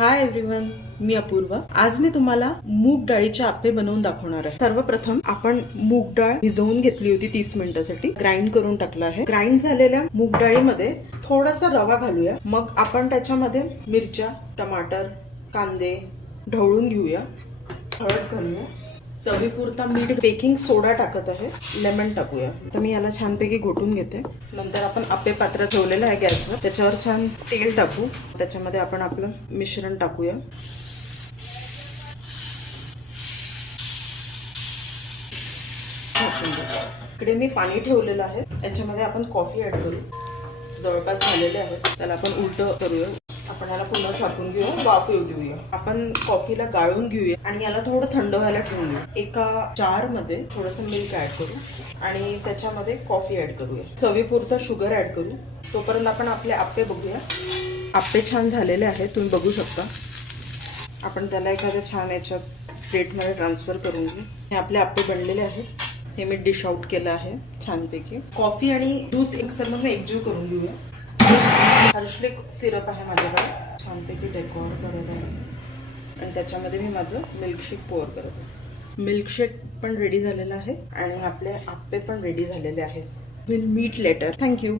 Hi everyone, मी अपूर्वा। आज मी तुम्हाला मूग डाळीचे आप्पे बनवून दाखवणार आहे। सर्वप्रथम आपण मूग डाळ भिजवून घेतली होती 30 मिनिटांसाठी, ग्राइंड करून टाकलं आहे। ग्राइंड झालेल्या मूग डाळीमध्ये थोडासा रवा घालूया। मग आपण त्याच्यामध्ये मिरच्या, टमाटर, कांदे ढवळून घेऊया। हळद घालूया, चवीपुरता मीठ, बेकिंग सोडा टाकत आहे, लेमन टाकूया। तर मी याला छानपैकी घोटून घेते। नंतर आपण आप्पे पात्र ठेवलेलं आहे गॅसवर, त्याच्यावर छान तेल टाकू। त्याच्यामध्ये आपण आपलं मिश्रण टाकूया। इकडे मी पाणी ठेवलेलं आहे, त्याच्यामध्ये आपण कॉफी ऍड करू। जवळपास झालेले आहे, त्याला आपण उलट करूया। आपण याला पुन्हा झाकून घेऊ, वाफ येऊ देऊया। आपण कॉफीला गाळून घेऊया आणि याला थोडं थंड व्हायला ठेवून देऊ। एका जार मध्ये थोडंसं मिल्क ऍड करू आणि त्याच्यामध्ये कॉफी ऍड करूया। चवीपुरतं शुगर ऍड करू। तोपर्यंत आपण आपले आप्पे बघूया। आप्पे छान झालेले आहेत, तुम्ही बघू शकता। आपण त्याला एखाद्या छान याच्यात प्लेटमध्ये ट्रान्सफर करून घेऊ। हे आपले आप्पे बनलेले आहेत। हे मी डिश आउट केलं आहे छानपैकी। कॉफी आणि दूध मिक्सरमधून एकजीव करून घेऊया। हर्षलिक सिरप आहे माझ्याकडे, छानपैकी डेकोर करत आहे आणि त्याच्यामध्ये मी माझं मिल्कशेक पोअर करत आहे। मिल्कशेक पण रेडी झालेला आहे आणि आपले आप्पे पण रेडी झालेले आहेत। Will meet later. थँक्यू।